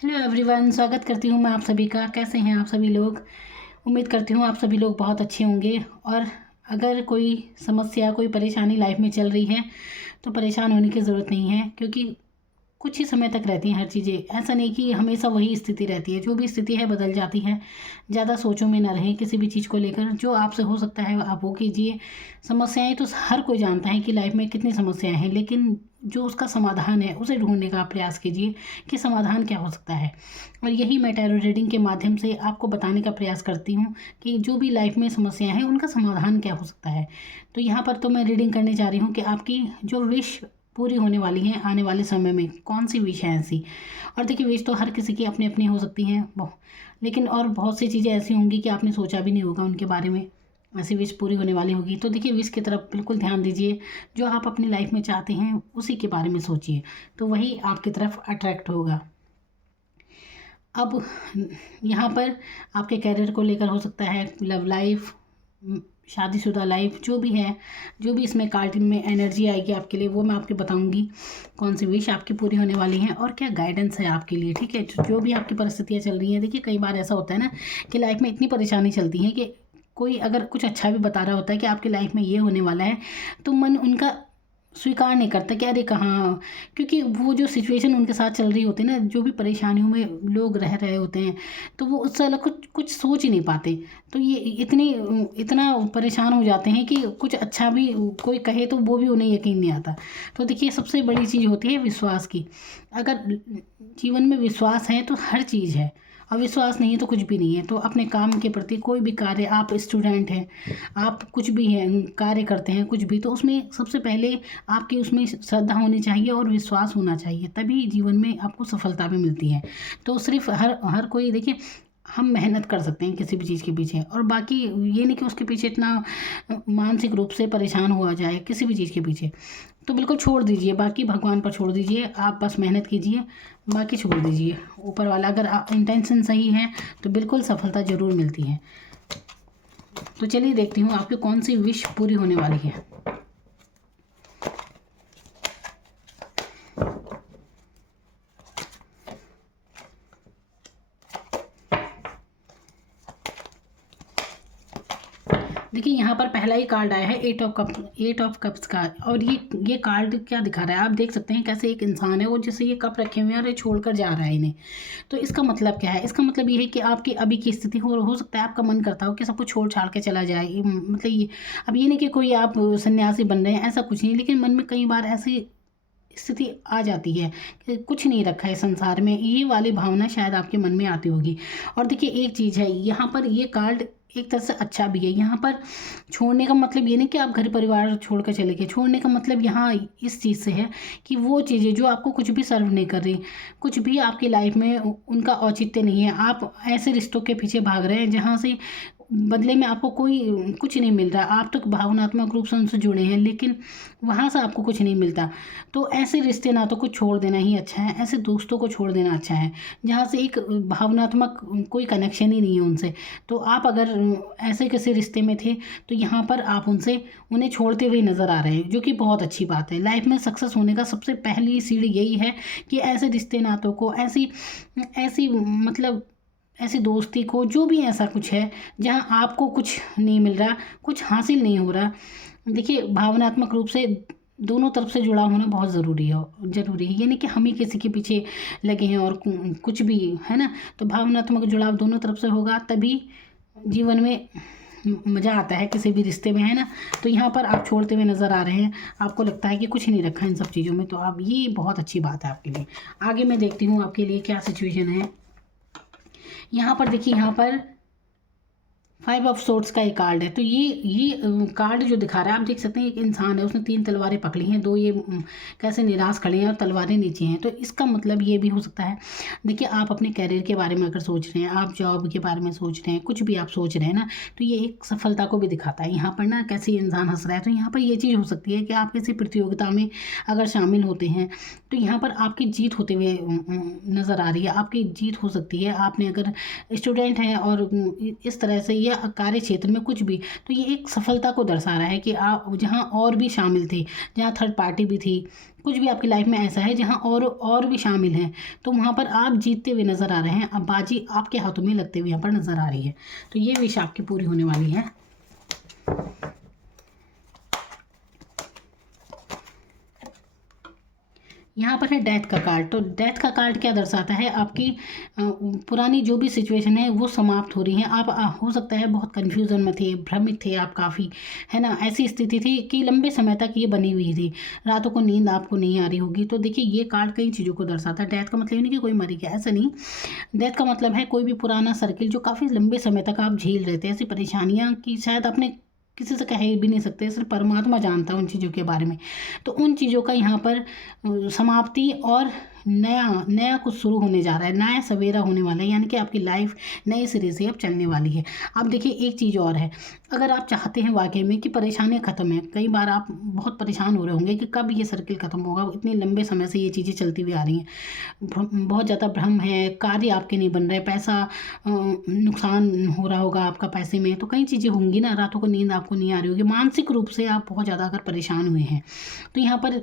Hello everyone, स्वागत करती हूँ मैं आप सभी का। कैसे हैं आप सभी लोग? उम्मीद करती हूँ आप सभी लोग बहुत अच्छे होंगे। और अगर कोई समस्या, कोई परेशानी लाइफ में चल रही है तो परेशान होने की ज़रूरत नहीं है, क्योंकि कुछ ही समय तक रहती हैं हर चीज़ें। ऐसा नहीं कि हमेशा वही स्थिति रहती है, जो भी स्थिति है बदल जाती है। ज़्यादा सोचों में ना रहें किसी भी चीज़ को लेकर। जो आपसे हो सकता है आप वो कीजिए। समस्याएं तो हर कोई जानता है कि लाइफ में कितनी समस्याएं हैं, लेकिन जो उसका समाधान है उसे ढूंढने का प्रयास कीजिए कि समाधान क्या हो सकता है। और यही मैं टैरो रीडिंग के माध्यम से आपको बताने का प्रयास करती हूँ कि जो भी लाइफ में समस्याएं हैं उनका समाधान क्या हो सकता है। तो यहाँ पर तो मैं रीडिंग करने जा रही हूँ कि आपकी जो विश पूरी होने वाली हैं आने वाले समय में, कौन सी विश है ऐसी। और देखिए, विश तो हर किसी की अपनी अपनी हो सकती हैं, लेकिन और बहुत सी चीज़ें ऐसी होंगी कि आपने सोचा भी नहीं होगा उनके बारे में, ऐसी विश पूरी होने वाली होगी। तो देखिए, विश की तरफ बिल्कुल ध्यान दीजिए। जो आप अपनी लाइफ में चाहते हैं उसी के बारे में सोचिए, तो वही आपकी तरफ अट्रैक्ट होगा। अब यहाँ पर आपके कैरियर को लेकर हो सकता है, लव लाइफ, शादीशुदा लाइफ, जो भी है, जो भी इसमें कार्ड में एनर्जी आएगी आपके लिए वो मैं आपको बताऊंगी। कौन सी विश आपकी पूरी होने वाली है और क्या गाइडेंस है आपके लिए, ठीक है। जो भी आपकी परिस्थितियाँ चल रही हैं, देखिए कई बार ऐसा होता है ना कि लाइफ में इतनी परेशानी चलती है कि कोई अगर कुछ अच्छा भी बता रहा होता है कि आपकी लाइफ में ये होने वाला है, तो मन उनका स्वीकार नहीं करता कि अरे कहाँ, क्योंकि वो जो सिचुएशन उनके साथ चल रही होती है ना, जो भी परेशानियों में लोग रह रहे होते हैं, तो वो उससे अलग कुछ कुछ सोच ही नहीं पाते। तो ये इतना परेशान हो जाते हैं कि कुछ अच्छा भी कोई कहे तो वो भी उन्हें यकीन नहीं आता। तो देखिए, सबसे बड़ी चीज़ होती है विश्वास की। अगर जीवन में विश्वास है तो हर चीज़ है, और विश्वास नहीं है तो कुछ भी नहीं है। तो अपने काम के प्रति कोई भी कार्य, आप स्टूडेंट हैं, आप कुछ भी हैं, कार्य करते हैं कुछ भी, तो उसमें सबसे पहले आपकी उसमें श्रद्धा होनी चाहिए और विश्वास होना चाहिए, तभी जीवन में आपको सफलता भी मिलती है। तो सिर्फ हर हर कोई, देखिए, हम मेहनत कर सकते हैं किसी भी चीज़ के पीछे, और बाकी ये नहीं कि उसके पीछे इतना मानसिक रूप से परेशान हुआ जाए किसी भी चीज़ के पीछे। तो बिल्कुल छोड़ दीजिए, बाकी भगवान पर छोड़ दीजिए। आप बस मेहनत कीजिए, बाकी छोड़ दीजिए ऊपर वाला। अगर इंटेंशन सही है तो बिल्कुल सफलता ज़रूर मिलती है। तो चलिए देखती हूँ आपकी कौन सी विश पूरी होने वाली है। देखिए, यहाँ पर पहला ही कार्ड आया है, एट ऑफ कप्स का। और ये कार्ड क्या दिखा रहा है, आप देख सकते हैं कैसे एक इंसान है वो, जैसे ये कप रखे हुए हैं और ये छोड़कर जा रहा है इन्हें। तो इसका मतलब क्या है? इसका मतलब ये है कि आपकी अभी की स्थिति हो सकता है आपका मन करता हो कि सब कुछ छोड़ छाड़ के चला जाए। मतलब ये, अब ये नहीं कि कोई आप सन्यासी बन रहे हैं, ऐसा कुछ नहीं, लेकिन मन में कई बार ऐसी स्थिति आ जाती है कि कुछ नहीं रखा है संसार में, ये वाली भावना शायद आपके मन में आती होगी। और देखिए, एक चीज़ है यहाँ पर, ये कार्ड एक तरह से अच्छा भी है। यहाँ पर छोड़ने का मतलब ये नहीं कि आप घर परिवार छोड़ कर चले गए। छोड़ने का मतलब यहाँ इस चीज़ से है कि वो चीज़ें जो आपको कुछ भी सर्व नहीं कर रही, कुछ भी आपकी लाइफ में उनका औचित्य नहीं है, आप ऐसे रिश्तों के पीछे भाग रहे हैं जहाँ से बदले में आपको कोई कुछ नहीं मिल रहा। आप तो भावनात्मक रूप से उनसे जुड़े हैं, लेकिन वहाँ से आपको कुछ नहीं मिलता। तो ऐसे रिश्ते ना तो कुछ छोड़ देना ही अच्छा है, ऐसे दोस्तों को छोड़ देना अच्छा है जहाँ से एक भावनात्मक कोई कनेक्शन ही नहीं है उनसे। तो आप अगर ऐसे किसी रिश्ते में थे तो यहाँ पर आप उन्हें छोड़ते हुए नज़र आ रहे हैं, जो कि बहुत अच्छी बात है। लाइफ में सक्सेस होने का सबसे पहली सीढ़ी यही है कि ऐसे रिश्ते नातों को, ऐसी ऐसी मतलब ऐसी दोस्ती को, जो भी ऐसा कुछ है जहाँ आपको कुछ नहीं मिल रहा, कुछ हासिल नहीं हो रहा। देखिए, भावनात्मक रूप से दोनों तरफ से जुड़ा होना बहुत ज़रूरी है। ये नहीं कि हम ही किसी के पीछे लगे हैं और कुछ भी है ना। तो भावनात्मक जुड़ाव दोनों तरफ से होगा, तभी जीवन में मज़ा आता है किसी भी रिश्ते में, है ना। तो यहाँ पर आप छोड़ते हुए नज़र आ रहे हैं, आपको लगता है कि कुछ नहीं रखा इन सब चीज़ों में, तो आप, ये बहुत अच्छी बात है आपके लिए। आगे मैं देखती हूँ आपके लिए क्या सिचुएशन है। यहाँ पर देखिए, यहाँ पर 5 ऑफ सोर्ड्स का एक कार्ड है। तो ये कार्ड जो दिखा रहा है, आप देख सकते हैं एक इंसान है, उसने 3 तलवारें पकड़ी हैं, 2 ये कैसे निराश खड़े हैं और तलवारें नीचे हैं। तो इसका मतलब ये भी हो सकता है, देखिए, आप अपने कैरियर के बारे में अगर सोच रहे हैं, आप जॉब के बारे में सोच रहे हैं, कुछ भी आप सोच रहे हैं ना, तो ये एक सफलता को भी दिखाता है। यहाँ पर ना कैसे इंसान हंस रहा है, तो यहाँ पर ये चीज़ हो सकती है कि आप किसी प्रतियोगिता में अगर शामिल होते हैं तो यहाँ पर आपकी जीत होते हुए नज़र आ रही है, आपकी जीत हो सकती है। आपने अगर स्टूडेंट हैं और इस तरह से, या कार्य क्षेत्र में कुछ भी, तो ये एक सफलता को दर्शा रहा है कि आप जहाँ और भी शामिल थे, जहाँ थर्ड पार्टी भी थी, कुछ भी आपकी लाइफ में ऐसा है जहाँ और भी शामिल हैं, तो वहाँ पर आप जीतते हुए नज़र आ रहे हैं। अब बाजी आपके हाथों में लगते हुए यहाँ पर नज़र आ रही है। तो ये विश आपकी पूरी होने वाली है। यहाँ पर है डेथ का कार्ड। तो डेथ का कार्ड क्या दर्शाता है, आपकी पुरानी जो भी सिचुएशन है वो समाप्त हो रही है। आप हो सकता है बहुत कन्फ्यूज़न में थे, भ्रमित थे आप काफ़ी, है ना। ऐसी स्थिति थी कि लंबे समय तक ये बनी हुई थी, रातों को नींद आपको नहीं आ रही होगी। तो देखिए ये कार्ड कई चीज़ों को दर्शाता है। डेथ का मतलब नहीं कि कोई मरी गया, ऐसा नहीं। डेथ का मतलब है कोई भी पुराना सर्किल जो काफ़ी लंबे समय तक आप झेल रहे थे, ऐसी परेशानियाँ कि शायद आपने किसी से कह भी नहीं सकते, सिर्फ परमात्मा जानता है उन चीज़ों के बारे में। तो उन चीज़ों का यहाँ पर समाप्ति और नया कुछ शुरू होने जा रहा है, नया सवेरा होने वाला है, यानी कि आपकी लाइफ नए सिरे से अब चलने वाली है। अब देखिए एक चीज़ और है, अगर आप चाहते हैं वाकई में कि परेशानियाँ ख़त्म हैं, कई बार आप बहुत परेशान हो रहे होंगे कि कब ये सर्किल ख़त्म होगा, इतने लंबे समय से ये चीज़ें चलती हुई आ रही हैं, बहुत ज़्यादा भ्रम है, कार्य आपके नहीं बन रहे, पैसा नुकसान हो रहा होगा आपका पैसे में, तो कई चीज़ें होंगी ना, रातों को नींद आपको नहीं आ रही होगी, मानसिक रूप से आप बहुत ज़्यादा अगर परेशान हुए हैं, तो यहाँ पर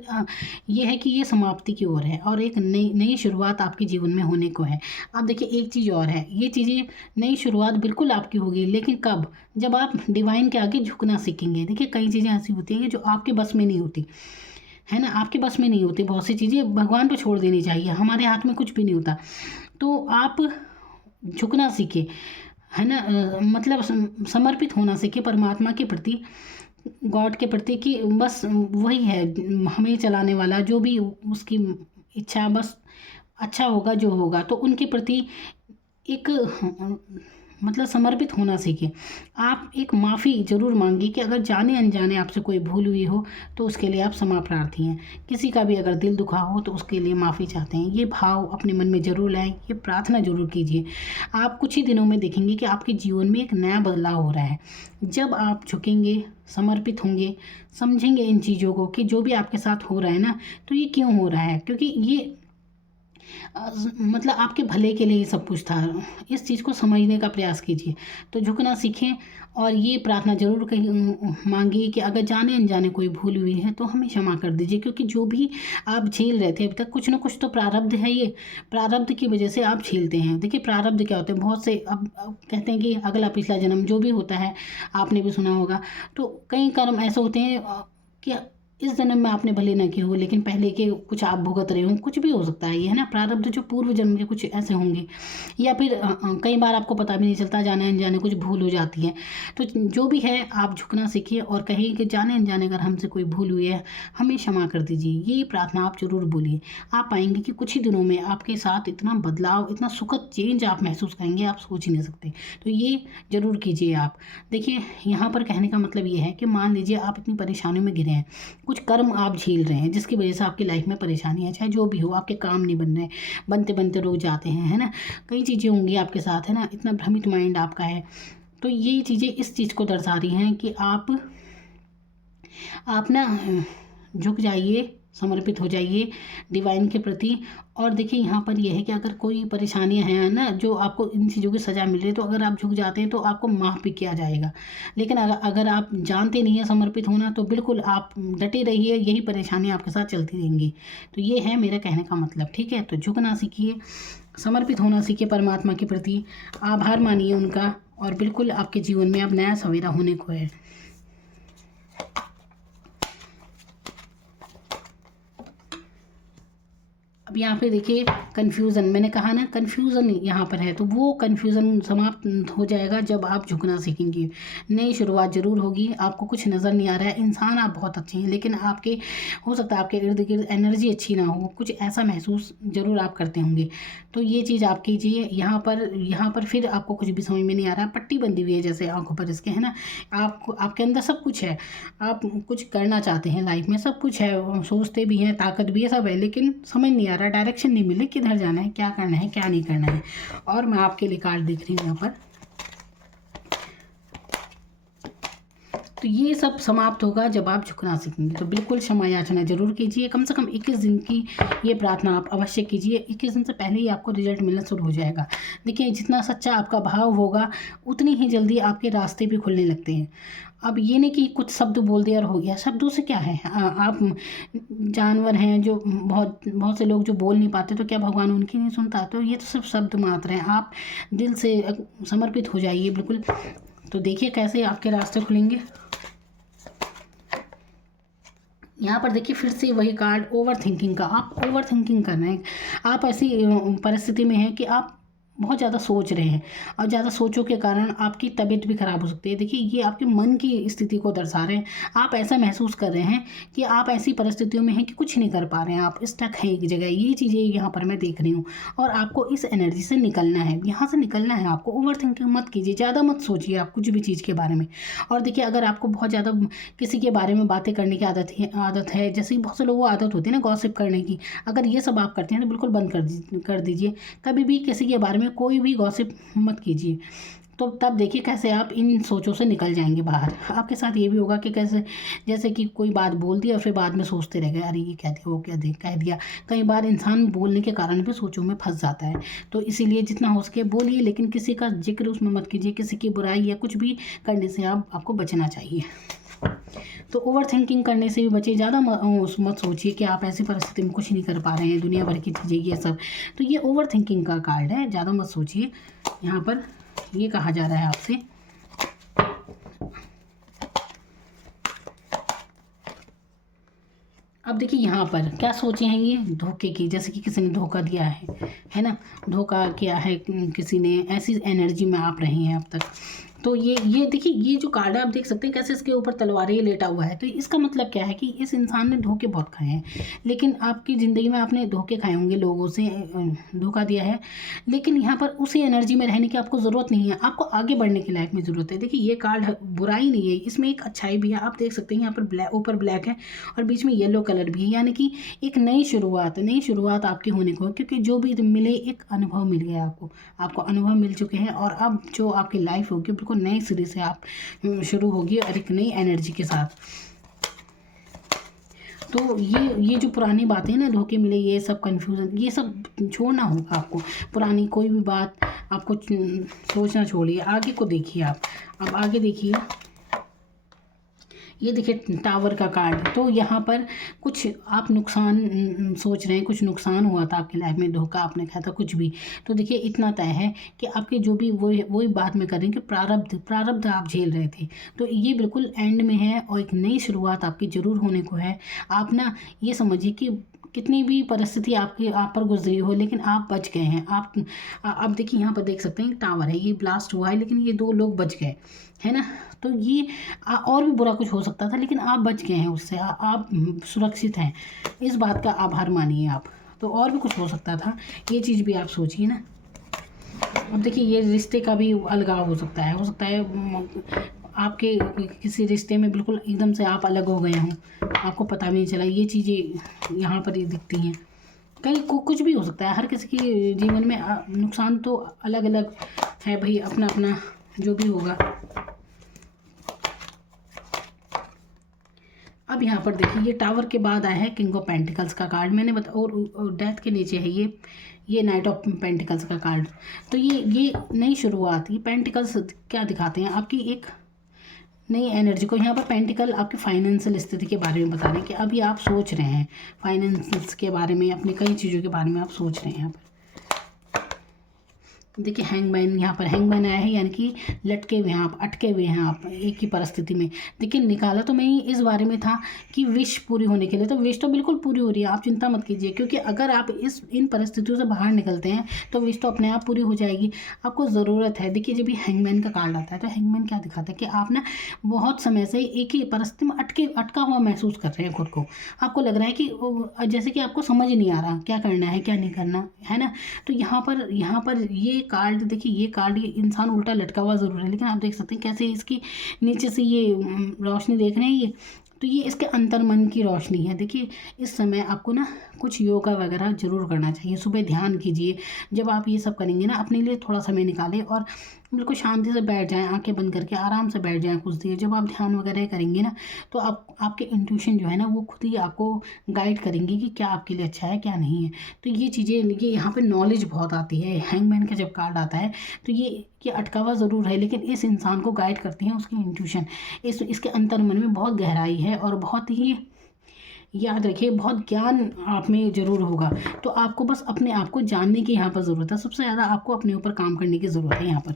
ये है कि ये समाप्ति की ओर है और एक नई शुरुआत आपके जीवन में होने को है। अब देखिए एक चीज़ और है, ये चीज़ें नई शुरुआत बिल्कुल आपकी होगी, लेकिन कब, जब आप डिवाइन के आगे झुकना सीखेंगे। देखिए कई चीज़ें ऐसी होती हैं जो आपके बस में नहीं होती, है ना, आपके बस में नहीं होती, बहुत सी चीज़ें भगवान पे छोड़ देनी चाहिए, हमारे हाथ में कुछ भी नहीं होता। तो आप झुकना सीखें, है ना, मतलब समर्पित होना सीखें परमात्मा के प्रति, गॉड के प्रति, कि बस वही है हमें चलाने वाला, जो भी उसकी इच्छा, बस अच्छा होगा जो होगा, तो उनके प्रति एक मतलब समर्पित होना सीखें। आप एक माफ़ी ज़रूर मांगिए कि अगर जाने अनजाने आपसे कोई भूल हुई हो तो उसके लिए आप क्षमा प्रार्थी हैं, किसी का भी अगर दिल दुखा हो तो उसके लिए माफ़ी चाहते हैं, ये भाव अपने मन में ज़रूर लाएं, ये प्रार्थना ज़रूर कीजिए। आप कुछ ही दिनों में देखेंगे कि आपके जीवन में एक नया बदलाव हो रहा है। जब आप झुकेंगे, समर्पित होंगे, समझेंगे इन चीज़ों को कि जो भी आपके साथ हो रहा है ना, तो ये क्यों हो रहा है, क्योंकि ये मतलब आपके भले के लिए सब कुछ था। इस चीज़ को समझने का प्रयास कीजिए, तो झुकना सीखें और ये प्रार्थना ज़रूर कहीं मांगिए कि अगर जाने अनजाने कोई भूल हुई है तो हमें क्षमा कर दीजिए, क्योंकि जो भी आप झेल रहे थे अभी तक, कुछ ना कुछ तो प्रारब्ध है, ये प्रारब्ध की वजह से आप झेलते हैं। देखिए प्रारब्ध क्या होते हैं, बहुत से अब कहते हैं कि अगला पिछला जन्म जो भी होता है, आपने भी सुना होगा। तो कई कर्म ऐसे होते हैं कि इस जन्म में आपने भले ना किए हो, लेकिन पहले के कुछ आप भुगत रहे हो, कुछ भी हो सकता है ये, है ना, प्रारब्ध जो पूर्व जन्म के कुछ ऐसे होंगे, या फिर कई बार आपको पता भी नहीं चलता, जाने अनजाने कुछ भूल हो जाती है। तो जो भी है आप झुकना सीखिए और कहिए कि जाने अनजाने अगर हमसे कोई भूल हुई है हमें क्षमा कर दीजिए, ये प्रार्थना आप जरूर बोलिए। आप पाएंगे कि कुछ ही दिनों में आपके साथ इतना बदलाव, इतना सुखद चेंज आप महसूस करेंगे, आप सोच ही नहीं सकते। तो ये जरूर कीजिए आप। देखिए यहाँ पर कहने का मतलब ये है कि मान लीजिए आप इतनी परेशानियों में घिरे हैं, कुछ कर्म आप झेल रहे हैं जिसकी वजह से आपकी लाइफ में परेशानी है, चाहे जो भी हो, आपके काम नहीं बन रहे, बनते बनते रुक जाते हैं, है ना, कई चीज़ें होंगी आपके साथ, है ना, इतना भ्रमित माइंड आपका है। तो ये चीज़ें इस चीज़ को दर्शा रही हैं कि आप ना झुक जाइए, समर्पित हो जाइए डिवाइन के प्रति। और देखिए यहाँ पर यह है कि अगर कोई परेशानियाँ हैं ना, जो आपको इन चीज़ों की सज़ा मिल रही है, तो अगर आप झुक जाते हैं तो आपको माफ़ भी किया जाएगा। लेकिन अगर आप जानते नहीं हैं समर्पित होना, तो बिल्कुल आप डटे रहिए, यही परेशानी आपके साथ चलती रहेंगी। तो ये है मेरा कहने का मतलब, ठीक है। तो झुकना सीखिए, समर्पित होना सीखिए परमात्मा के प्रति, आभार मानिए उनका, और बिल्कुल आपके जीवन में अब नया सवेरा होने को है। अब यहाँ पे देखिए कन्फ्यूज़न, मैंने कहा ना कन्फ्यूज़न यहाँ पर है, तो वो कन्फ्यूज़न समाप्त हो जाएगा जब आप झुकना सीखेंगे। नई शुरुआत ज़रूर होगी, आपको कुछ नज़र नहीं आ रहा है, इंसान आप बहुत अच्छे हैं, लेकिन आपके हो सकता है आपके इर्द गिर्द एनर्जी अच्छी ना हो, कुछ ऐसा महसूस ज़रूर आप करते होंगे। तो ये चीज़ आप कीजिए। यहाँ पर फिर आपको कुछ भी समझ में नहीं आ रहा है, पट्टी बंधी हुई है जैसे आँखों पर इसके, है ना, आपके अंदर सब कुछ है, आप कुछ करना चाहते हैं लाइफ में, सब कुछ है, सोचते भी हैं, ताकत भी है, सब है, लेकिन समझ नहीं आ रहा, डायरेक्शन नहीं मिले, किधर जाना है, क्या करना है, क्या नहीं करना है। और मैं आपके लिए कार्ड देख रही हूँ यहाँ पर, तो ये सब समाप्त होगा जब आप झुकना सीखेंगे। तो बिल्कुल क्षमा याचना जरूर कीजिए, कम से कम 21 दिन की ये प्रार्थना आप अवश्य कीजिए। 21 दिन से पहले ही आपको रिजल्ट मिलना शुरू हो जाएगा। देखिए, जितना सच्चा आपका भाव होगा उतनी ही जल्दी आपके रास्ते भी खुलने लगते हैं। अब ये नहीं कि कुछ शब्द बोल दिया और हो गया। शब्दों से क्या है, आप जानवर हैं जो बहुत बहुत से लोग जो बोल नहीं पाते, तो क्या भगवान उनकी नहीं सुनता? तो ये तो सिर्फ शब्द मात्र हैं। आप दिल से समर्पित हो जाइए बिल्कुल। तो देखिए कैसे आपके रास्ते खुलेंगे। यहाँ पर देखिए फिर से वही कार्ड ओवर थिंकिंग का। आप ओवर थिंकिंग कर रहे हैं। आप ऐसी परिस्थिति में हैं कि आप बहुत ज़्यादा सोच रहे हैं, और ज़्यादा सोचों के कारण आपकी तबीयत भी ख़राब हो सकती है। देखिए, ये आपके मन की स्थिति को दर्शा रहे हैं। आप ऐसा महसूस कर रहे हैं कि आप ऐसी परिस्थितियों में हैं कि कुछ नहीं कर पा रहे हैं, आप स्टक हैं एक जगह। ये चीज़ें यहाँ पर मैं देख रही हूँ, और आपको इस एनर्जी से निकलना है, यहाँ से निकलना है आपको। ओवर थिंकिंग मत कीजिए, ज़्यादा मत सोचिए आप कुछ भी चीज़ के बारे में। और देखिए, अगर आपको बहुत ज़्यादा किसी के बारे में बातें करने की आदत है, जैसे बहुत से लोगों को आदत होती है ना गॉसिप करने की, अगर ये सब आप करते हैं तो बिल्कुल बंद कर दीजिए। कभी भी किसी के बारे में कोई भी गॉसिप मत कीजिए। तो तब देखिए कैसे आप इन सोचों से निकल जाएंगे बाहर। आपके साथ ये भी होगा कि कैसे, जैसे कि कोई बात बोल दी और फिर बाद में सोचते रह गए, अरे ये कह दिया, वो क्या कह दिया। कई बार इंसान बोलने के कारण भी सोचों में फंस जाता है। तो इसीलिए जितना हो सके बोलिए, लेकिन किसी का जिक्र उसमें मत कीजिए। किसी की बुराई या कुछ भी करने से आपको बचना चाहिए। तो ओवर थिंकिंग करने से भी बचिए। ज़्यादा मत सोचिए कि आप ऐसी परिस्थिति में कुछ नहीं कर पा रहे हैं, दुनिया भर की चीज़ें ये सब। तो ये ओवर थिंकिंग का कार्ड है, ज़्यादा मत सोचिए। यहाँ पर ये कहा जा रहा है आपसे। अब देखिए यहाँ पर क्या सोचे हैं ये धोखे की, जैसे कि किसी ने धोखा दिया है ना, धोखा किया है किसी ने, ऐसी एनर्जी में आप रहे हैं अब तक। तो ये देखिए, ये जो कार्ड है आप देख सकते हैं कैसे इसके ऊपर तलवार ये लेटा हुआ है। तो इसका मतलब क्या है कि इस इंसान ने धोखे बहुत खाए हैं, लेकिन आपकी ज़िंदगी में आपने धोखे खाए होंगे, लोगों से धोखा दिया है, लेकिन यहाँ पर उसी एनर्जी में रहने की आपको ज़रूरत नहीं है। आपको आगे बढ़ने की लाइफ में ज़रूरत है। देखिए, ये कार्ड बुराई नहीं है, इसमें एक अच्छाई भी है। आप देख सकते हैं यहाँ पर ऊपर ब्लैक है और बीच में येलो कलर भी है, यानी कि एक नई शुरुआत आपकी होने को है, क्योंकि जो भी मिले एक अनुभव मिल गया आपको अनुभव मिल चुके हैं। और अब जो आपकी लाइफ होगी बिल्कुल नए सिरे से आप शुरू होगी, और एक नई एनर्जी के साथ। तो ये जो पुरानी बातें ना, धोखे मिले, ये सब कंफ्यूजन, ये सब छोड़ना होगा आपको। पुरानी कोई भी बात आपको सोचना छोड़िए, आगे को देखिए आप। अब आगे देखिए, ये देखिए टावर का कार्ड। तो यहाँ पर कुछ आप नुकसान सोच रहे हैं, कुछ नुकसान हुआ था आपकी लाइफ में, धोखा आपने खाया था, कुछ भी। तो देखिए इतना तय है कि आपके जो भी वही बात में करें कि प्रारब्ध आप झेल रहे थे, तो ये बिल्कुल एंड में है, और एक नई शुरुआत आपकी ज़रूर होने को है। आप ना ये समझिए कि कितनी भी परिस्थिति आप पर गुजरी हो, लेकिन आप बच गए हैं। आप देखिए यहाँ पर देख सकते हैं टावर है, ये ब्लास्ट हुआ है, लेकिन ये 2 लोग बच गए, है ना। तो ये और भी बुरा कुछ हो सकता था, लेकिन आप बच गए हैं उससे, आप सुरक्षित हैं। इस बात का आभार मानिए आप। तो और भी कुछ हो सकता था, ये चीज़ भी आप सोचिए ना। अब देखिए, ये रिश्ते का भी अलगाव हो सकता है आपके किसी रिश्ते में बिल्कुल एकदम से आप अलग हो गए हों, आपको पता भी नहीं चला। ये चीज़ें यहाँ पर ही दिखती हैं। कहीं कुछ भी हो सकता है, हर किसी के जीवन में नुकसान तो अलग अलग है भाई, अपना अपना जो भी होगा। अब यहाँ पर देखिए, ये टावर के बाद आया है किंग ऑफ पेंटिकल्स का कार्ड। मैंने और डेथ के नीचे है ये नाइट ऑफ पेंटिकल्स का कार्ड। तो ये नई शुरुआत, ये पेंटिकल्स क्या दिखाते हैं, आपकी एक नई एनर्जी को। यहाँ पर पेंटिकल आपकी फाइनेंशियल स्थिति के बारे में बता रहे हैं कि अभी आप सोच रहे हैं फाइनेंस के बारे में, अपनी कई चीज़ों के बारे में आप सोच रहे हैं यहाँ पर। देखिए हैंगमैन, यहाँ पर हैंगमैन आया है, यानी कि लटके हुए हैं आप, अटके हुए हैं आप एक ही परिस्थिति में। देखिए निकाला तो मैं ही इस बारे में था कि विश पूरी होने के लिए, तो विश तो बिल्कुल पूरी हो रही है, आप चिंता मत कीजिए। क्योंकि अगर आप इन परिस्थितियों से बाहर निकलते हैं तो विश तो अपने आप पूरी हो जाएगी। आपको ज़रूरत है। देखिए जब ये हैंगमैन का कार्ड आता है तो हैंगमैन क्या दिखाता है कि आप ना बहुत समय से एक ही परिस्थिति में अटका हुआ महसूस कर रहे हैं खुद को। आपको लग रहा है कि जैसे कि आपको समझ नहीं आ रहा क्या करना है क्या नहीं करना है ना। तो यहाँ पर ये कार्ड देखिए, ये कार्ड, ये इंसान उल्टा लटका हुआ ज़रूर है, लेकिन आप देख सकते हैं कैसे इसकी नीचे से ये रोशनी देख रहे हैं ये। तो ये इसके अंतर्मन की रोशनी है। देखिए इस समय आपको ना कुछ योगा वगैरह ज़रूर करना चाहिए, सुबह ध्यान कीजिए। जब आप ये सब करेंगे ना, अपने लिए थोड़ा समय निकालें और बिल्कुल शांति से बैठ जाएं, आंखें बंद करके आराम से बैठ जाएं कुछ देर। जब आप ध्यान वगैरह करेंगे ना, तो आपके इंट्यूशन जो है ना, वो खुद ही आपको गाइड करेंगे कि क्या आपके लिए अच्छा है क्या नहीं है। तो ये चीज़ें, ये यहाँ पे नॉलेज बहुत आती है। हैंगमैन का जब कार्ड आता है तो ये अटकावा ज़रूर है, लेकिन इस इंसान को गाइड करती हैं उसकी इंट्यूशन। इसके अंतर्मन में बहुत गहराई है और बहुत ही, याद रखिए, बहुत ज्ञान आप में ज़रूर होगा। तो आपको बस अपने आप को जानने की यहाँ पर ज़रूरत है। सबसे ज़्यादा आपको अपने ऊपर काम करने की ज़रूरत है यहाँ पर।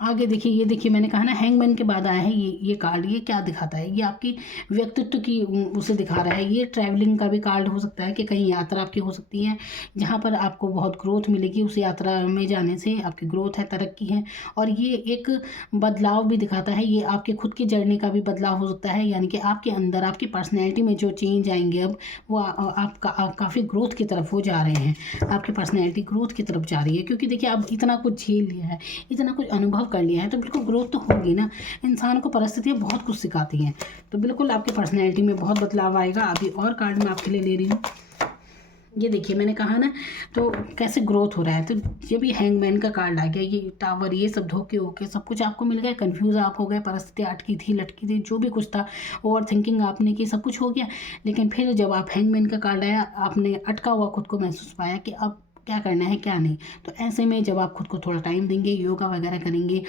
आगे देखिए, ये देखिए मैंने कहा ना हैंगमैन के बाद आया है ये कार्ड। ये क्या दिखाता है? ये आपकी व्यक्तित्व की उसे दिखा रहा है। ये ट्रैवलिंग का भी कार्ड हो सकता है कि कहीं यात्रा आपकी हो सकती है जहाँ पर आपको बहुत ग्रोथ मिलेगी। उस यात्रा में जाने से आपकी ग्रोथ है, तरक्की है। और ये एक बदलाव भी दिखाता है। ये आपके खुद की जर्नी का भी बदलाव हो सकता है, यानी कि आपके अंदर आपकी पर्सनैलिटी में जो चेंज आएंगे अब, वो आपका काफ़ी ग्रोथ की तरफ वो जा रहे हैं। आपकी पर्सनैलिटी ग्रोथ की तरफ जा रही है, क्योंकि देखिए अब इतना कुछ झेल लिया है, इतना कुछ अनुभव कर लिया है, तो बिल्कुल ग्रोथ तो होगी ना। इंसान को परिस्थितियाँ बहुत कुछ सिखाती हैं, तो बिल्कुल आपकी पर्सनैलिटी में बहुत बदलाव आएगा। अभी और कार्ड मैं आपके लिए ले रही हूँ। ये देखिए मैंने कहा ना, तो कैसे ग्रोथ हो रहा है। तो जब ये हैंगमैन का कार्ड आ गया, ये टावर, ये सब धोखे होके सब कुछ आपको मिल गया, कन्फ्यूज़ आप हो गए, परिस्थितियाँ अटकी थी, लटकी थी, जो भी कुछ था, ओवर थिंकिंग आपने की, सब कुछ हो गया। लेकिन फिर जब आप हैंगमैन का कार्ड आया, आपने अटका हुआ खुद को महसूस पाया कि अब क्या करना है क्या नहीं। तो ऐसे में जब आप खुद को थोड़ा टाइम देंगे, योगा वगैरह करेंगे,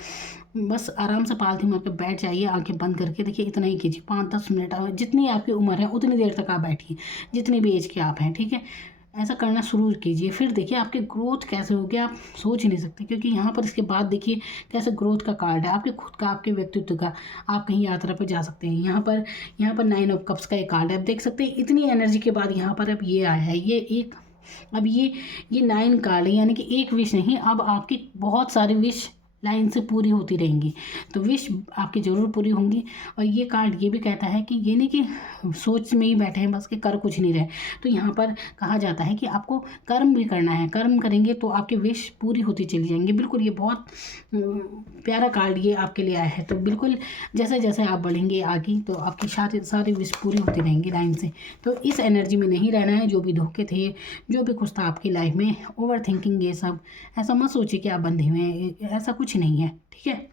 बस आराम से पालथी मार के बैठ जाइए, आंखें बंद करके। देखिए इतना ही कीजिए, 5-10 मिनट, जितनी आपकी उम्र है उतनी देर तक आप बैठिए, जितनी भी एज के आप हैं, ठीक है। ऐसा करना शुरू कीजिए, फिर देखिए आपकी ग्रोथ कैसे होगी, आप सोच ही नहीं सकते। क्योंकि यहाँ पर इसके बाद देखिए कैसे ग्रोथ का कार्ड है, आपके खुद का, आपके व्यक्तित्व का। आप कहीं यात्रा पर जा सकते हैं। यहाँ पर 9 ऑफ कप्स का एक कार्ड है। आप देख सकते हैं इतनी एनर्जी के बाद यहाँ पर अब ये आया है। अब ये 9 कार्ड है, यानी कि एक विश नहीं, अब आपकी बहुत सारी विश लाइन से पूरी होती रहेंगी। तो विश आपकी ज़रूर पूरी होंगी। और ये कार्ड ये भी कहता है कि ये नहीं कि सोच में ही बैठे हैं बस, कि कर कुछ नहीं रहे। तो यहाँ पर कहा जाता है कि आपको कर्म भी करना है, कर्म करेंगे तो आपकी विश पूरी होती चली जाएंगी। बिल्कुल ये बहुत प्यारा कार्ड ये आपके लिए आया है। तो बिल्कुल जैसे जैसे आप बढ़ेंगे आगे, तो आपकी सारी विश पूरी होती रहेंगी लाइन से। तो इस एनर्जी में नहीं रहना है। जो भी धोखे थे, जो भी कुछ था आपकी लाइफ में, ओवर थिंकिंग, ये सब ऐसा मत सोचिए कि आप बंधे हुए हैं, ऐसा कुछ नहीं है, ठीक है।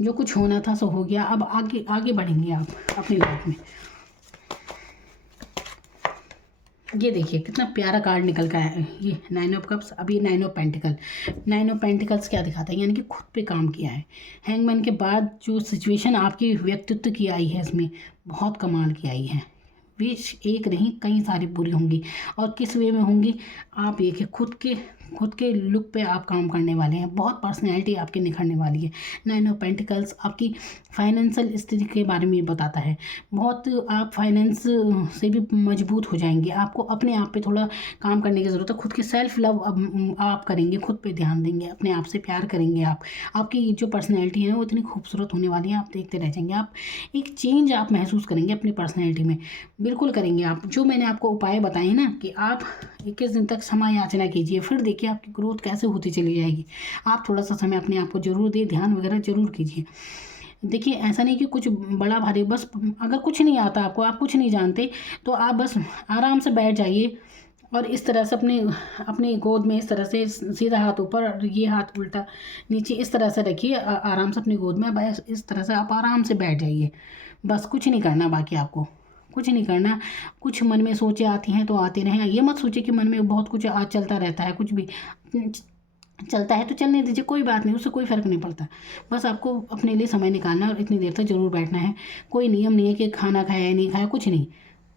जो कुछ होना था सो हो गया। अब आगे आगे बढ़ेंगे आप अपनी लाइफ में। ये देखिए कितना प्यारा कार्ड निकल का है, ये 9 ऑफ कप्स। अब ये 9 ऑफ पेंटिकल। 9 ऑफ पेंटिकल्स क्या दिखाता है? यानी कि खुद पे काम किया है। हैंगमैन के बाद जो सिचुएशन आपकी व्यक्तित्व की आई है, इसमें बहुत कमाल की आई है। विश एक नहीं, कई सारी पूरी होंगी। और किस वे में होंगी? आप ये कि खुद के लुक पे आप काम करने वाले हैं। बहुत पर्सनैलिटी आपकी निखरने वाली है। 9 ऑफ पेंटिकल्स आपकी फाइनेंशियल स्थिति के बारे में बताता है। बहुत आप फाइनेंस से भी मजबूत हो जाएंगे। आपको अपने आप पे थोड़ा काम करने की ज़रूरत है। खुद की सेल्फ लव आप करेंगे, खुद पे ध्यान देंगे, अपने आप से प्यार करेंगे आप। आपकी जो पर्सनैलिटी है वो इतनी खूबसूरत होने वाली है, आप देखते रह जाएंगे। आप एक चेंज आप महसूस करेंगे अपनी पर्सनैलिटी में, बिल्कुल करेंगे आप। जो मैंने आपको उपाय बताए ना कि आप 21 दिन तक समय याचना कीजिए, फिर देखिए आपकी ग्रोथ कैसे होती चली जाएगी। आप थोड़ा सा समय अपने आप को जरूर दें, ध्यान वगैरह जरूर कीजिए। देखिए ऐसा नहीं कि कुछ बड़ा भारी, बस अगर कुछ नहीं आता आपको, आप कुछ नहीं जानते, तो आप बस आराम से बैठ जाइए और इस तरह से अपने गोद में इस तरह से सीधा हाथ ऊपर और ये हाथ उल्टा नीचे इस तरह से रखिए आराम से अपनी गोद में। बस इस तरह से आप आराम से बैठ जाइए, बस कुछ नहीं करना। बाकी आपको कुछ नहीं करना। कुछ मन में सोचे आती हैं तो आते रहें। ये मत सोचिए कि मन में बहुत कुछ आज चलता रहता है, कुछ भी चलता है तो चलने दीजिए, कोई बात नहीं, उससे कोई फ़र्क नहीं पड़ता। बस आपको अपने लिए समय निकालना है और इतनी देर तक ज़रूर बैठना है। कोई नियम नहीं है कि खाना खाया या नहीं खाया, कुछ नहीं।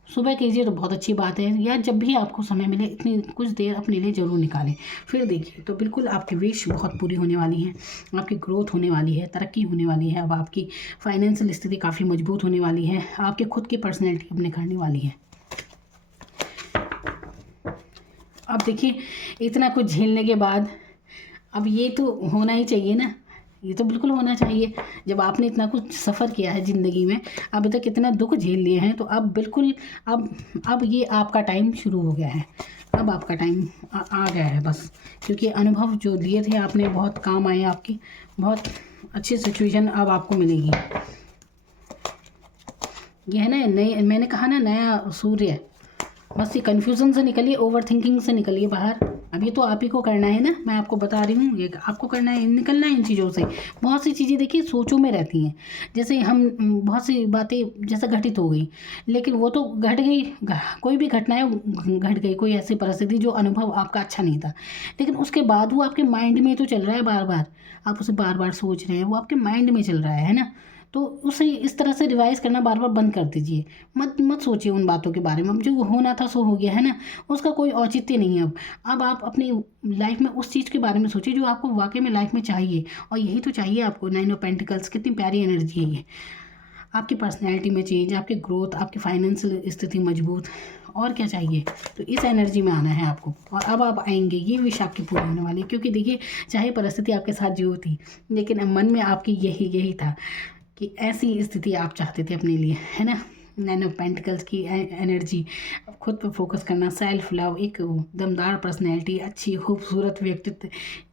सुबह कीजिए तो बहुत अच्छी बात है, या जब भी आपको समय मिले इतनी कुछ देर अपने लिए ज़रूर निकालें। फिर देखिए तो बिल्कुल आपकी विश बहुत पूरी होने वाली है। आपकी ग्रोथ होने वाली है, तरक्की होने वाली है। अब आपकी फाइनेंशियल स्थिति काफ़ी मजबूत होने वाली है। आपके खुद की पर्सनैलिटी अब निखरने वाली है। अब देखिए इतना कुछ झेलने के बाद अब ये तो होना ही चाहिए ना, ये तो बिल्कुल होना चाहिए। जब आपने इतना कुछ सफ़र किया है ज़िंदगी में, अभी तक इतना दुख झेल लिए हैं, तो अब बिल्कुल अब ये आपका टाइम शुरू हो गया है। अब आपका टाइम आ गया है बस, क्योंकि अनुभव जो लिए थे आपने बहुत काम आए आपकी, बहुत अच्छी सिचुएशन अब आपको मिलेगी। ये है ना, नई, मैंने कहा ना, नया सूर्य। बस ये कन्फ्यूज़न से निकलिए, ओवर थिंकिंग से निकलिए बाहर। अब ये तो आप ही को करना है ना, मैं आपको बता रही हूँ, ये आपको करना है, निकलना है इन चीज़ों से। बहुत सी चीज़ें देखिए सोचों में रहती हैं, जैसे हम बहुत सी बातें जैसे घटित हो गई, लेकिन वो तो घट गई, कोई भी घटनाएं घट गई, कोई ऐसी परिस्थिति जो अनुभव आपका अच्छा नहीं था, लेकिन उसके बाद वो आपके माइंड में तो चल रहा है बार बार, आप उसे बार बार सोच रहे हैं, वो आपके माइंड में चल रहा है ना। तो उसे इस तरह से रिवाइज करना बार बार बंद कर दीजिए। मत मत सोचिए उन बातों के बारे में। अब जो होना था सो हो गया है ना, उसका कोई औचित्य नहीं है अब आप अपनी लाइफ में उस चीज़ के बारे में सोचिए जो आपको वाकई में लाइफ में चाहिए, और यही तो चाहिए आपको। 9 ऑफ पेंटिकल्स कितनी प्यारी एनर्जी है ये। आपकी पर्सनैलिटी में चेंज, आपकी ग्रोथ, आपकी फाइनेंशियल स्थिति मजबूत, और क्या चाहिए। तो इस एनर्जी में आना है आपको, और अब आप आएंगे, ये विश आपकी पूरी होने वाली है। क्योंकि देखिए, चाहे परिस्थिति आपके साथ जो थी, लेकिन मन में आपकी यही था कि ऐसी स्थिति आप चाहते थे अपने लिए, है ना। 9 ऑफ पेंटिकल्स की एनर्जी, खुद पर फोकस करना, सेल्फ लव, एक दमदार पर्सनैलिटी, अच्छी खूबसूरत व्यक्तित्व,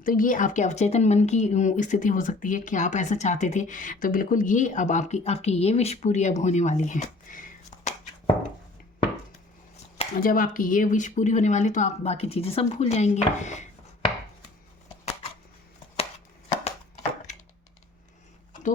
तो ये आपके अवचेतन मन की स्थिति हो सकती है कि आप ऐसा चाहते थे। तो बिल्कुल ये अब आपकी ये विश पूरी अब होने वाली है। और जब आपकी ये विश पूरी होने वाली, तो आप बाकी चीज़ें सब भूल जाएंगे। तो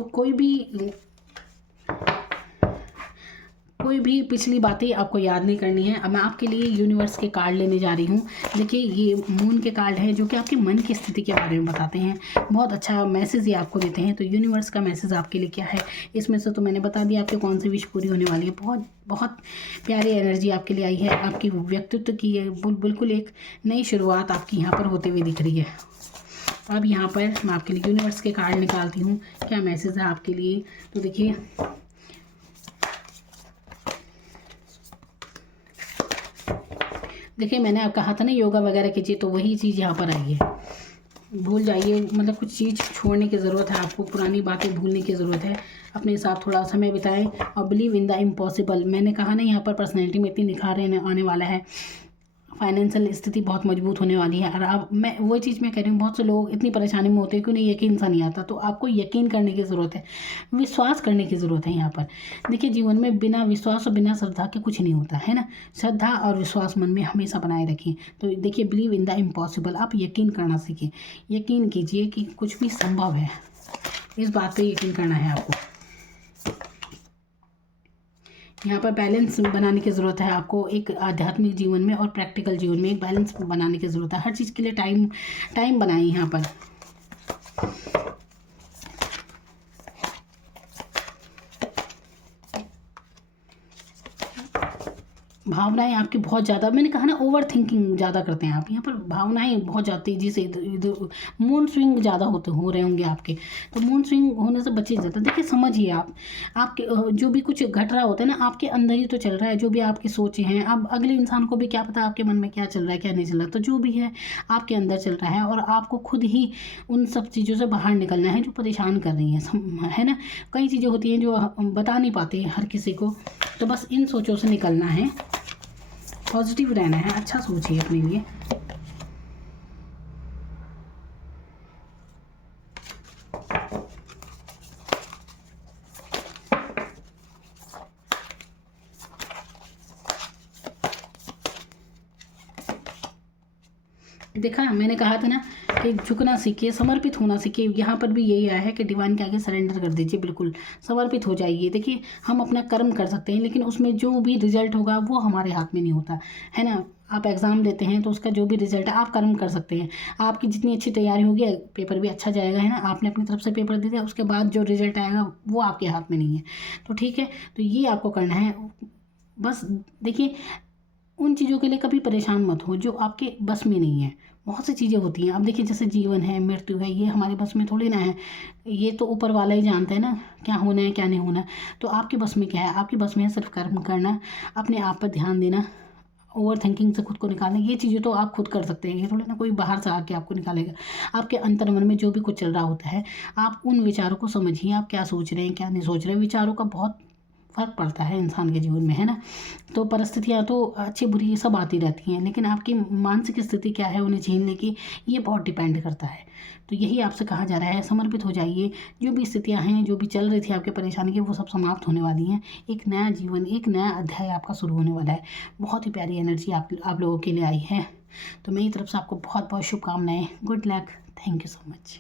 कोई भी पिछली बातें आपको याद नहीं करनी है। अब मैं आपके लिए यूनिवर्स के कार्ड लेने जा रही हूँ। देखिए, ये मून के कार्ड हैं जो कि आपके मन की स्थिति के बारे में बताते हैं, बहुत अच्छा मैसेज ये आपको देते हैं। तो यूनिवर्स का मैसेज आपके लिए क्या है, इसमें से तो मैंने बता दिया आपकी कौन सी विश पूरी होने वाली है। बहुत बहुत प्यारी एनर्जी आपके लिए आई है। आपकी व्यक्तित्व की बिल्कुल एक नई शुरुआत आपकी यहाँ पर होते हुए दिख रही है। अब यहाँ पर मैं आपके लिए यूनिवर्स के कार्ड निकालती हूँ, क्या मैसेज है आपके लिए। तो देखिए, मैंने आप कहा था ना योगा वगैरह कीजिए, तो वही चीज़ यहाँ पर आई है। भूल जाइए, मतलब कुछ चीज़ छोड़ने की ज़रूरत है आपको, पुरानी बातें भूलने की ज़रूरत है, अपने साथ थोड़ा समय बिताएं और बिलीव इन द इम्पॉसिबल। मैंने कहा ना, यहाँ पर पर्सनैलिटी में इतनी निखार आने वाला है, फाइनेंशियल स्थिति बहुत मजबूत होने वाली है। और अब मैं वही चीज़ मैं कह रही हूँ, बहुत से लोग इतनी परेशानी में होते हैं कि उन्हें यकीन सा नहीं आता। तो आपको यकीन करने की ज़रूरत है, विश्वास करने की ज़रूरत है यहाँ पर। देखिए, जीवन में बिना विश्वास और बिना श्रद्धा के कुछ नहीं होता है ना। श्रद्धा और विश्वास मन में हमेशा बनाए रखिए। तो देखिए, बिलीव इन द इम्पॉसिबल, आप यकीन करना सीखें। यकीन कीजिए कि कुछ भी संभव है, इस बात पर यकीन करना है आपको। यहाँ पर बैलेंस बनाने की ज़रूरत है आपको, एक आध्यात्मिक जीवन में और प्रैक्टिकल जीवन में एक बैलेंस बनाने की ज़रूरत है। हर चीज़ के लिए टाइम बनाइए यहाँ पर। भावनाएं आपकी बहुत ज़्यादा, मैंने कहा ना, ओवर थिंकिंग ज़्यादा करते हैं आप। यहाँ पर भावनाएं बहुत ज़्यादा तेज़ी से इधर मूड स्विंग ज़्यादा हो रहे होंगे आपके। तो मूड स्विंग होने से बचिए ज़्यादा। देखिए, समझिए आपके जो भी कुछ घट रहा होता है ना, आपके अंदर ही तो चल रहा है। जो भी आपकी सोचें हैं, अब अगले इंसान को भी क्या पता आपके मन में क्या चल रहा है, क्या नहीं चल रहा। तो जो भी है आपके अंदर चल रहा है, और आपको खुद ही उन सब चीज़ों से बाहर निकलना है जो परेशान कर रही हैं, है ना। कई चीज़ें होती हैं जो बता नहीं पाते हर किसी को, तो बस इन सोचों से निकलना है, पॉजिटिव रहना है, अच्छा सोचिए अपने लिए। देखा, मैंने कहा था ना कि झुकना सीखिए, समर्पित होना सीखिए। यहाँ पर भी यही आया है कि डिवाइन के आगे सरेंडर कर दीजिए, बिल्कुल समर्पित हो जाइए। देखिए, हम अपना कर्म कर सकते हैं, लेकिन उसमें जो भी रिजल्ट होगा वो हमारे हाथ में नहीं होता है ना। आप एग्ज़ाम देते हैं तो उसका जो भी रिजल्ट है, आप कर्म कर सकते हैं। आपकी जितनी अच्छी तैयारी होगी, पेपर भी अच्छा जाएगा, है ना। आपने अपनी तरफ से पेपर दे दिया, उसके बाद जो रिजल्ट आएगा वो आपके हाथ में नहीं है। तो ठीक है, तो ये आपको करना है। बस देखिए, उन चीज़ों के लिए कभी परेशान मत हो जो आपके बस में नहीं है। बहुत सी चीज़ें होती हैं। अब देखिए, जैसे जीवन है, मृत्यु है, ये हमारे बस में थोड़ी ना है। ये तो ऊपर वाला ही जानता है ना, क्या होना है क्या नहीं होना। तो आपके बस में क्या है, आपके बस में है सिर्फ कर्म करना, अपने आप पर ध्यान देना, ओवर थिंकिंग से खुद को निकालना, ये चीज़ें तो आप खुद कर सकते हैं, ये थोड़ी ना कोई बाहर से आके आपको निकालेगा। आपके अंतर मन में जो भी कुछ चल रहा होता है, आप उन विचारों को समझिए, आप क्या सोच रहे हैं क्या नहीं सोच रहे हैं। विचारों का बहुत फ़र्क पड़ता है इंसान के जीवन में, है ना। तो परिस्थितियाँ तो अच्छी बुरी सब आती रहती हैं, लेकिन आपकी मानसिक स्थिति क्या है उन्हें झेलने की, ये बहुत डिपेंड करता है। तो यही आपसे कहा जा रहा है, समर्पित हो जाइए। जो भी स्थितियाँ हैं, जो भी चल रही थी आपके परेशानी की, वो सब समाप्त होने वाली हैं। एक नया जीवन, एक नया अध्याय आपका शुरू होने वाला है। बहुत ही प्यारी एनर्जी आप लोगों के लिए आई है। तो मेरी तरफ से आपको बहुत बहुत शुभकामनाएँ। Good luck. Thank you so much.